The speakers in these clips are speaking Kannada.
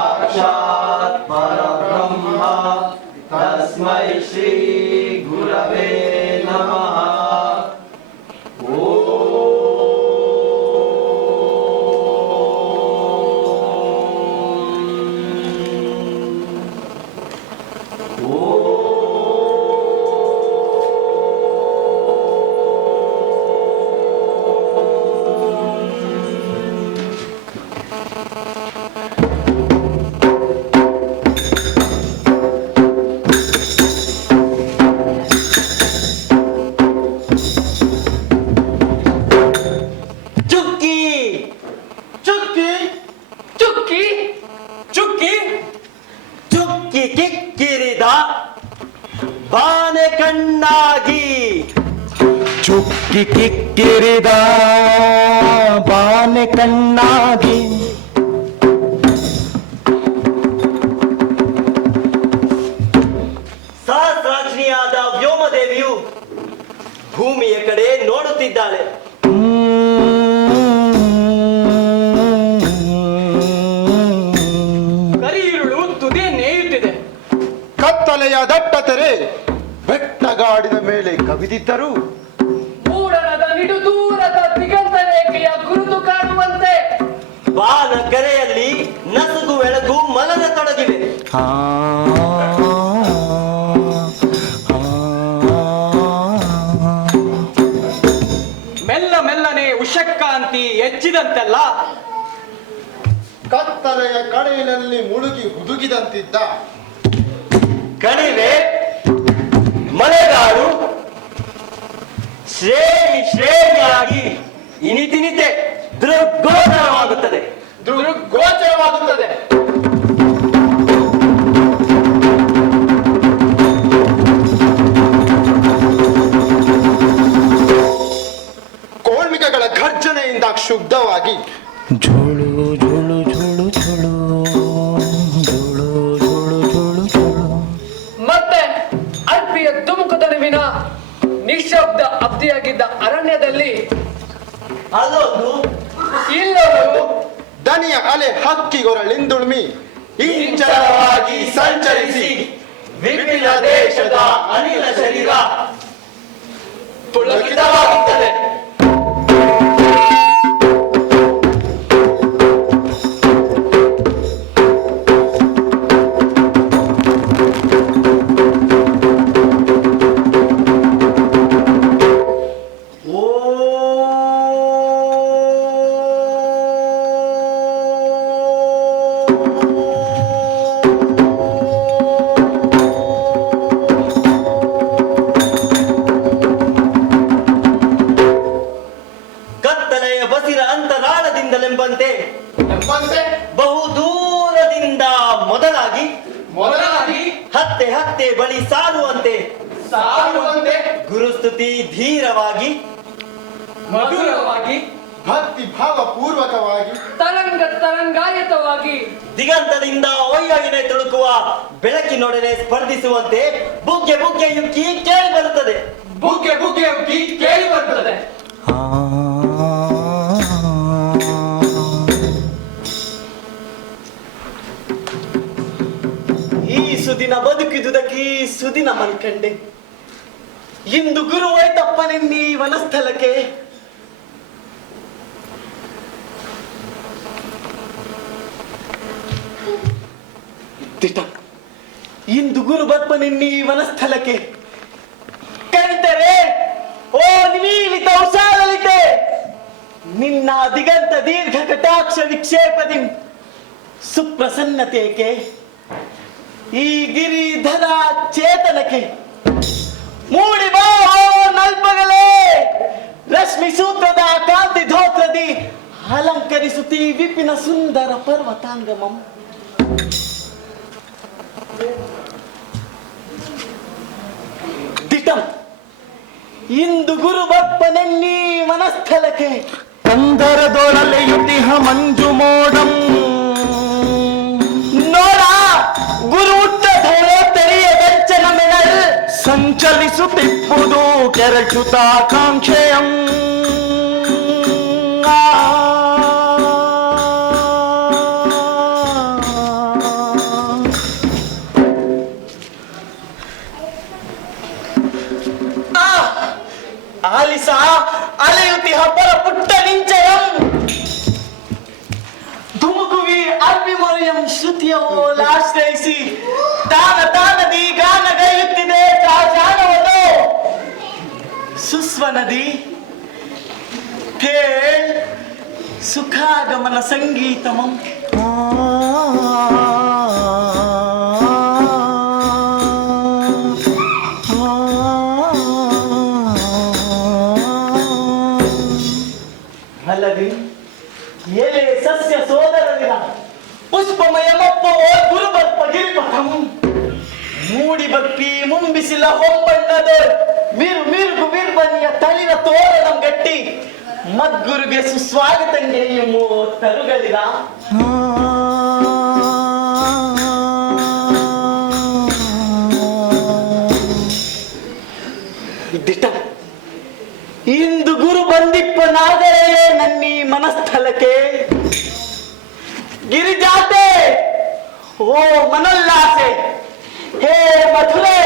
साक्षात् परब्रह्म तस्मै श्री गुरवे नमः। ಕಿಕ್ಕಿರಿದ ಬಾನೆ ಕಣ್ಣಾಗಿ ಚುಕ್ಕಿ ಕಿಕ್ಕಿರಿದ ಬಾನೆ ಕಣ್ಣಾಗಿ ಸಹಸ್ರಾಜ್ಞಿಯಾದ ವ್ಯೋಮದೇವಿಯು ಭೂಮಿಯ ಕಡೆ ನೋಡುತ್ತಿದ್ದಾಳೆ. ಕತ್ತಲೆಯ ದಟ್ಟ ತೆರೆ ಬೆಟ್ಟಗಾಡಿನ ಮೇಲೆ ಕವಿದಿದ್ದರು ಮೂಡಣದ ನಿಡು ದೂರದ ದಿಗಂತ ರೇಖೆಯ ಗುರುತು ಕಾಣುವಂತೆ ಬಾನ ಕರೆಯಲ್ಲಿ ನಸುಗು ಬೆಳಕು ಮಲನ ತೊಡಗಿವೆ. ಮೆಲ್ಲ ಮೆಲ್ಲನೆ ಉಷಕ್ಕಾಂತಿ ಹೆಚ್ಚಿದಂತೆಲ್ಲ ಕತ್ತಲೆಯ ಕಡೆಯಲ್ಲಿ ಮುಳುಗಿ ಹುದುಗಿದಂತಿದ್ದ ಕಣಿವೆ ಮಳೆಗಾಡು ಶ್ರೇಣಿಯಾಗಿ ಇನಿತಿನಿತೆ ದೃಗ್ಗೋಚರವಾಗುತ್ತದೆ. ಕೋಳ್ಮಿಕಗಳ ಘರ್ಜನೆಯಿಂದ ಕ್ಷುಬ್ಧವಾಗಿ ಝುಳು ಝುಳು ಝುಳು ಝುಳು ಝುಳು ಝುಳು ಝುಳು ಝುಳು ಮತ್ತೆ ಅರ್ಪಿಯ ಧುಮುಕದ ನಡುವಿನ ನಿಶಬ್ದ ಅಬ್ದಿಯಾಗಿದ್ದ ಅರಣ್ಯದಲ್ಲಿ ಅಲ್ಲೊಂದು ಇಲ್ಲೊಂದು ದನಿಯ ಅಲೆ ಹಕ್ಕಿಗೊರಳಿಂದುಳ್ಮಿ ಇಂಚರವಾಗಿ ಸಂಚರಿಸಿ ವಿಭಿನ್ನ ದೇಶದ ಅನಿಲ ಶರೀರ ಪುಳಕಿತವಾಗುತ್ತದೆ. ಬಹುದೂರದಿಂದ ಮೊದಲಾಗಿ ಹತ್ತೆ ಬಳಿ ಸಾರುವಂತೆ ಗುರುಸ್ತುತಿ ಧೀರವಾಗಿ ಮಧುರವಾಗಿ ಭಕ್ತಿ ಭಾವ ಪೂರ್ವಕವಾಗಿ ತರಂಗಾಯತವಾಗಿ ದಿಗಂತದಿಂದ ಒಯ್ಯೊಯ್ಯನೆ ತುಳುಕುವ ಬೆಳಕಿನೊಡನೆ ಸ್ಪರ್ಧಿಸುವಂತೆ ಬುಗ್ಗೆ ಯುಕ್ಕಿ ಕೇಳಿ ಬರುತ್ತದೆ. ಈ ಸುದಿನ ಬದುಕಿದುದಕ್ಕೆ ಸುದಿನ ಮನ್ಕಂಡೆ ಇಂದು ಗುರು ಹೋಯ್ತಪ್ಪನೆನ್ನಿ ವನಸ್ಥಳಕ್ಕೆ ಇಂದು ಗುರು ಬಪ್ಪನೆನ್ನಿ ವನಸ್ಥಳಕ್ಕೆ ಕರೆದರೆ ಓ ನಿಮೀಲಿತ ಉಸಾಲಲಿತೆ ನಿನ್ನ ದಿಗಂತ ದೀರ್ಘ ಕಟಾಕ್ಷ ವಿಕ್ಷೇಪದಿ ಸುಪ್ರಸನ್ನತೆಗೆ ಈ ಗಿರಿಧರ ಚೇತನಕ್ಕೆ ಮೂಡಿ ಬಾ ನಲ್ಪಗಲೇ ರಶ್ಮಿ ಸೂತ್ರದ ಕಾಂತಿ ಧೋತ್ರದಿ ಅಲಂಕರಿಸುತ್ತೀ ವಿಪಿನ ಸುಂದರ ಪರ್ವತಾಂಗಮಂ. ದಿಟಂ ಇಂದು ಗುರು ಬಪ್ಪನೆನ್ನಿ ಮನಸ್ಥಳಕ್ಕೆ ತೊಂದರದೊಳಲೆ ಯುತಿಹ ಮಂಜು ಮೋಡಂ ನೋಡ ಗುರು ಹುಟ್ಟ ಧೈರ್ಯೋತ್ತರಿಯ ವೆಚ್ಚನ ಮೆಣಲ್ ಸಂಚಲಿಸುತ್ತಿಪ್ಪುದು ಕೆರಚುತಾಕಾಂಕ್ಷೆಯಂ ಶ್ರುತಿಯ ಓಲಾಶ್ರಯಿಸಿ ತಾನದಿ ಗಾನಗೈಯುತ್ತಿದೆ ಜಾನವದು ಸುಸ್ವನದಿ ಕೇಳ್ ಸುಖಾಗಮನ ಸಂಗೀತಮಂ ಅಲ್ಲದೆ ಎಲೆ ಸಸ್ಯ ಸೋದರನಿರ ಪುಷ್ಪಮಯ ಮಪ್ಪವೋ ಗುರುಬರ್ಪ ಗಿರಿಪಥಂ ಮೂಡಿ ಬಪ್ಪಿ ಮುಂಬಿಸಿಲ ಹೊಂಬಣ್ಣದ ಮಿರುಗು ಬಿರ್ಬನಿಯ ತಳಿರ ತೋರಣಂ ಗಟ್ಟಿ ಮದ್ಗುರುಗೆ ಸುಸ್ವಾಗತಂಗೆ ಎಂಬ ತರುಗಳಿರ ದಿಟ ಇಂದು ಗುರು ಬಂದಿಪ್ಪನಾದರೆ ನನ್ನಿ ಮನಸ್ಥಳಕ್ಕೆ ಗಿರಿಜಾತೆ ಓ ಮನೋಲ್ಲಾಸೆ ಹೇ ಮಥುರೆ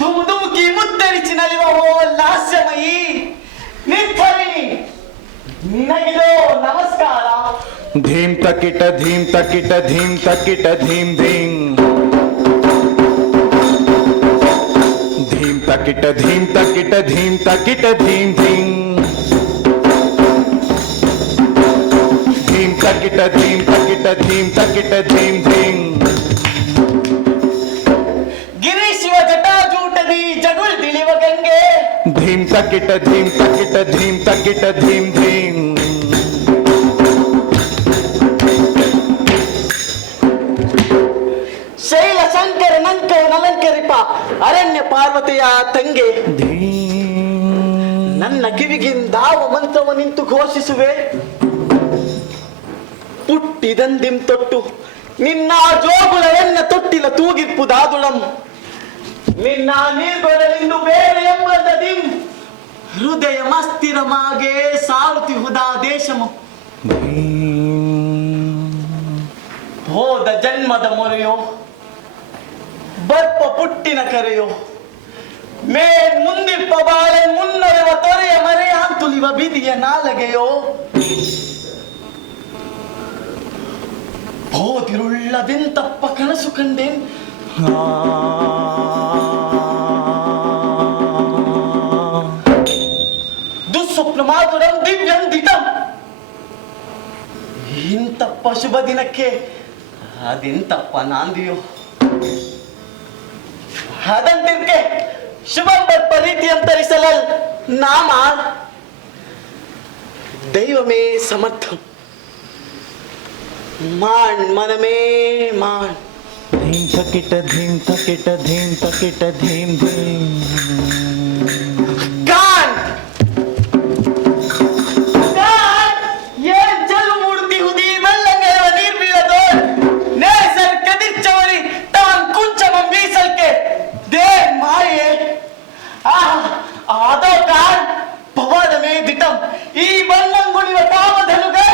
ಧುಮುಕಿ ಮುತ್ತರಿಸಿ ನಲಿವ ಓ ಲಾಸ್ಯಮಯಿ ನಿರ್ಧರಿಣಿ ನಿನಗಿದೋ ನಮಸ್ಕಾರ ಧೀಂ ತಕಿಟ ಧೀಂ ತಕಿಟ ಧೀಂ ತಕಿಟ ಧೀಂ ಧೀಂ ಧೀಂ ತಕಿಟ ಧೀಂ ತಕಿಟ ಧೀಂ ತಕಿಟ ಧೀಂ ಧೀಂ ಧೀಂ ತಕಿಟ ಧೀಂ ತಕಿಟ ಧೀಂ ತಕಿಟ ಧೀಂ ಧೀಂ ಗಿರಿ ಶಿವ ಜಟಾಜೂಟದಿ ಜಗುಳ್ ತಿಳಿವ ಗಂಗೆ ಧೀಂ ತಕಿಟ ಧೀಂ ತಕಿಟ ಧೀಂ ತಕಿಟ ಧೀಂ ಧೀಂ ಶೈಲ ಶಂಕರ ನಂಕರ ನಲಂಕರಿಪ ಅರಣ್ಯ ಪಾರ್ವತಿಯ ತಂಗೆ ನನ್ನ ಕಿವಿಗಿಂದಾವ ಮಂತ್ರವ ನಿಂತು ಘೋಷಿಸುವೆ ಪುಟ್ಟಿದಂದಿಂ ತೊಟ್ಟು ನಿನ್ನ ಜೋಗುಳವೆನ್ನ ತೊಟ್ಟಿಲ ತೂಗಿಪ್ಪುದಾದುಳಂ ನಿನ್ನ ನೀರ್ಗೊಡಲಿಂದು ಬೇರೆ ಎಂಬದಿಂ ಹೃದಯ ಮಸ್ತಿರಮಾಗೆ ಸಾರುತಿ ಹುದಾ ದೇಶಮು ಹೋದ ಜನ್ಮದ ಮೊರೆಯೋ ಬರ್ಪ ಪುಟ್ಟಿನ ಕರೆಯೋ ಮೇನ್ ಮುಂದಿಪ್ಪ ಬಾಳೆ ಮುನ್ನೊರೆವ ತೊರೆಯ ಮರೆಯ ತುಲಿವ ಬೀದಿಯ ನಾಲಗೆಯೋ ಹೋದಿರುಳ್ಳದೆಂತಪ್ಪ ಕನಸು ಕಂಡೇನ್ ದುಸ್ವಪ್ನ ಮಾತುರಂ ದಿವ್ಯಂ ದಿಟಂ ಇಂತಪ್ಪ ಶುಭ ದಿನಕ್ಕೆ ಅದೆಂತಪ್ಪ ನಾಂದಿಯೋ ಅದಂತಿರ್ಕೆ ಶುಭಂ ಬರ್ಪ ರೀತಿ ಅಂತರಿಸಲಲ್ ನಾಮ ದೈವಮೇ ಸಮರ್ಥಂ ಮಾಣ್ ಮನಮೇ ಮಾಣ್ ಧೀಂ ತಕಿಟ ಧೀಂ ತಕಿಟ ಧೀಂ ತಕಿಟ ಧೀಂ ಧೀಂ ಕಾನ್ ಏನ್ ಜಲ್ಲು ಮೂಡ್ತಿ ಹುದಿ ಬೆಳ್ಳಂಗೆರವ ನೀರ್ ಬೀಳದೋ ನೇಸರ್ ಕದಿಚ್ಚವರಿ ತಾನ್ ಕುಂಚಮ ಮೀಸಲ್ಕೆ ದೇ ಮಾಯೆ ಆದೋ ಕಾನ್ ಪವದ ಮೇ ದಿಟಂ ಈ ಬಣ್ಣಂಗುಳಿವ ಕಾಮಧನುಗಳು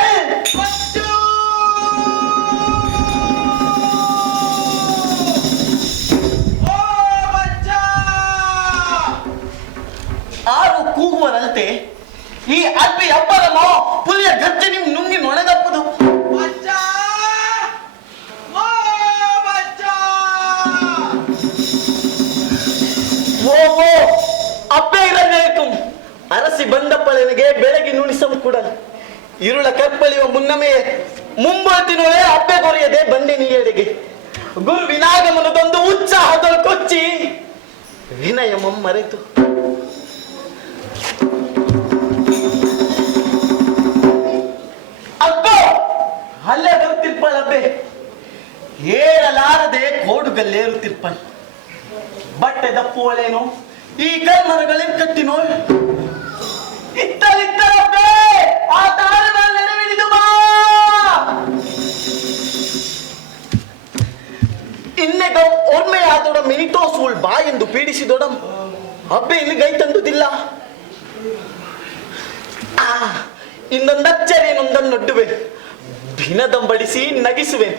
ಆರು ಕೂಗುವರಂತೆ ಈ ಅಪ್ಪಿ ಅಪ್ಪರನ್ನು ಪುಲಿಯ ಗರ್ಜನಿ ನುಂಗಿ ನೊಣದಪ್ಪದು ಓಹೋ ಅಪ್ಪೆ ಇರಬೇಕು ಅರಸಿ ಬಂದಪ್ಪಳನಿಗೆ ಬೆಳಗಿ ನುಣಿಸಂ ಕೂಡಲು ಇರುಳ ಕಪ್ಪಳಿಯುವ ಮುನ್ನಮೇ ಮುಂಬತ್ತಿನೊಳೆ ಅಪ್ಪೆ ಕೊರೆಯದೆ ಬಂದೆ ನೀಡಿಗೆ ಗುರುವಿನಾಗಮನದೊಂದು ಉತ್ಸಾಹದೊಳು ಕೊಚ್ಚಿ ವಿನಯ ಮರೆತು ಅಕ್ಕೋ ಅಲ್ಲೇ ಬರುತ್ತಿರ್ಪಳಬ್ಬೆ ಏರಲಾರದೆ ಕೋಡುಗಲ್ಲೇರುತ್ತಿರ್ಪಳ್ ಬಟ್ಟೆ ದಪ್ಪುವಳೇನು ಈ ಕಲ್ಮರಗಳೇನು ಕಟ್ಟಿನೋ ಇತ್ತಲಿತ್ತರಬ್ಬೆ ಆ ತಾಳಗಳ ನೆರವಿಡಿದು ಬಾ ಇನ್ನೆಗ ಒರ್ಮೆಯಾದೊಡ ಮಿನಿಟೋ ಸೂಳ್ ಬಾ ಎಂದು ಪೀಡಿಸಿದೊಡಂ ಅಬ್ಬೆ ಇಲ್ಲಿ ಗೈ ತಂದುದಿಲ್ಲ ಇನ್ನೊಂದಚ್ಚರಿ ಇನ್ನೊಂದನ್ನೊಡ್ಡುವೆ ಭಿನದಂಬಡಿಸಿ ನಗಿಸುವೆ